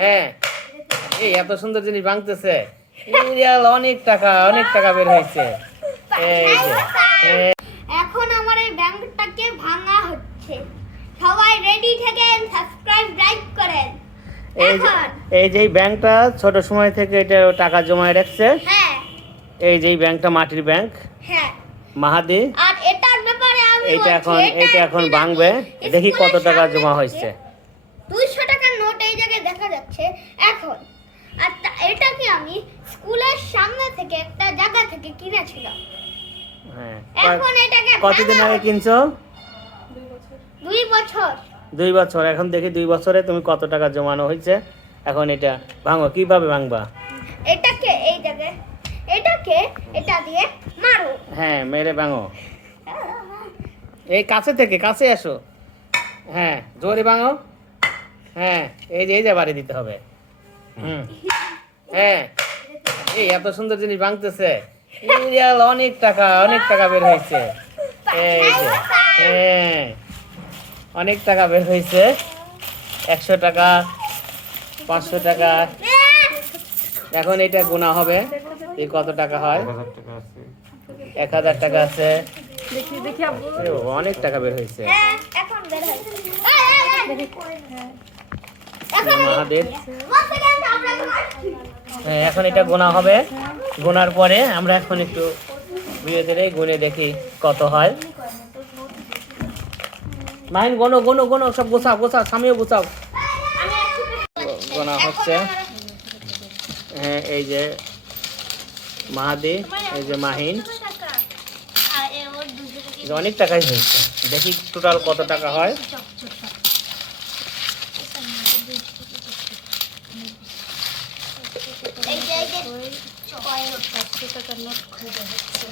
হ্যাঁ। এই এত সুন্দর জিনিস ভাঙতেছে। অনেক টাকা অনেক টাকা বের হয়েছে। এই যে হ্যাঁ, এখন আমার এই ব্যাংকটাকে ভাঙা হচ্ছে। সবাই রেডি থাকেন সাবস্ক্রাইব লাইক করেন। এই যে এই যে ব্যাংকটা ছোট সময় থেকে এটা টাকা জমায় রাখছে। হ্যাঁ। এই যে ব্যাংকটা মাটির ব্যাংক। হ্যাঁ। মাহাদি আর এটার ব্যাপারে আমি এইটা এখন এটা এটা এখন ভাঙবে। দেখি কত টাকা জমা হয়েছে দুইশো টাকার নোট এই জায়গায় দেখা যাচ্ছে এখন। আর তা- এটা কি আমি স্কুলের সামনে থেকে একটা জায়গা থেকে কিনেছিলাম? হ্যাঁ এখন এটাকে কতদিন আগে কিনছো? দুই বছর। দুই বছর এখন দেখি দুই বছরে তুমি কত টাকা জমানো হয়েছে। এখন এটা ভাঙো কীভাবে ভাঙবা? এটাকে এই জায়গায় এটাকে এটা দিয়ে মারো। হ্যাঁ মেরে ভাঙো। এই কাছে থেকে কাছে আসো হ্যাঁ জোরে ভাঙো। হ্যাঁ এই যে এই যে বাড়ি দিতে হবে। হুম। হ্যাঁ এই এত সুন্দর জিনিস ভাঙতেছে। ইউরিয়াল অনেক টাকা অনেক টাকা বের হয়েছে। এই যে হ্যাঁ অনেক টাকা বের হয়েছে। একশো টাকা পাঁচশো টাকা। এখন এটা গোনা হবে। এই কত টাকা হয়? এক হাজার টাকা আছে। অনেক টাকা বের হয়েছে। মহাদেব। one এখন হ্যাঁ, এখন এটা গোনা হবে। গোনার পরে আমরা এখন একটু ধীরে ধীরে গুনে দেখি কত হয়। মাহিন গোনো গোনো গোনো সব গোছাও গোছাও সামিও গোছাও। গোনা হচ্ছে। হ্যাঁ এই যে মাহাদি এই যে মাহিন। অনেক টাকাই হয়েছে। দেখি টোটাল কত টাকা হয় এই যে এই যে কয়েন একশো টাকার নোট খুঁজে হচ্ছে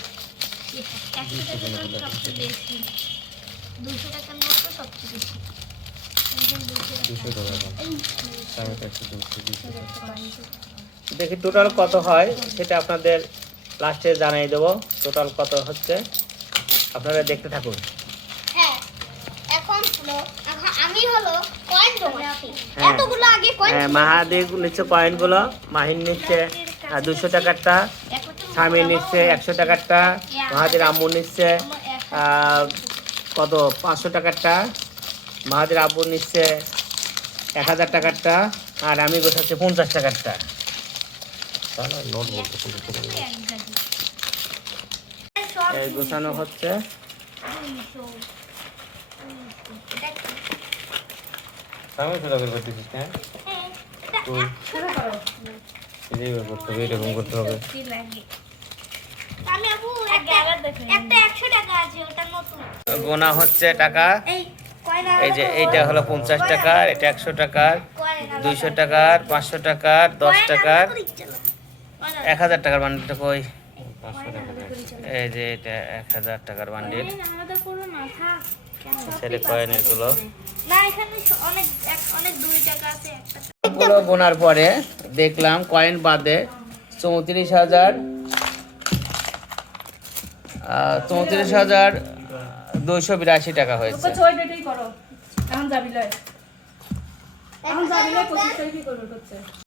একশো টাকার নোট সবচেয়ে বেশি। দুশো টাকার নোটও সবচেয়ে বেশি। দেখি টোটাল কত হয় সেটা আপনাদের লাস্টে জানাই দেবো। টোটাল কত হচ্ছে আপনারা দেখতে থাকুন। হ্যাঁ এখন হলো এখন আমি হলো কয়েন জমাচ্ছি হ্যাঁ। এতগুলো আগে কয়েন হ্যাঁ মাহাদির নিচ্ছে কয়েনগুলো মাহিন নিচ্ছে। দুশো টাকারটা স্বামী নিচ্ছে একশো টাকারটা মাহাদির আম্মু নিচ্ছে কত? পাঁচশো টাকারটা মাহাদির আব্বু নিচ্ছে এক হাজার টাকারটা আর আমি বসাচ্ছি পঞ্চাশ টাকারটা। এই গোছানো হচ্ছে। আমি সোজা করে করতেছিস না তুই করতে হবে এরকম করতে হবে। আমি আপু একটা একটা একশো টাকা আছে ওটা নতুন। গোনা হচ্ছে টাকা। এই যে এইটা হলো পঞ্চাশ টাকার এটা একশো টাকার দুইশো টাকার পাঁচশো টাকার দশ টাকার। এক হাজার টাকার বান্ডিলটা কই। এই যে এটা এক হাজার টাকার বান্ডিল আমাদের কোনো মাথা। ছেলে কয়েনেরগুলো। না এখানে অনেক এক- অনেক দুই টাকা আছে একটা গুলো গোনার পরে দেখলাম কয়েন বাদে চৌত্রিশ হাজার চৌত্রিশ হাজার দুইশো বিরাশি টাকা হয়েছে। ছয় ডেটেই করো। এখন যাবি এখন যাবি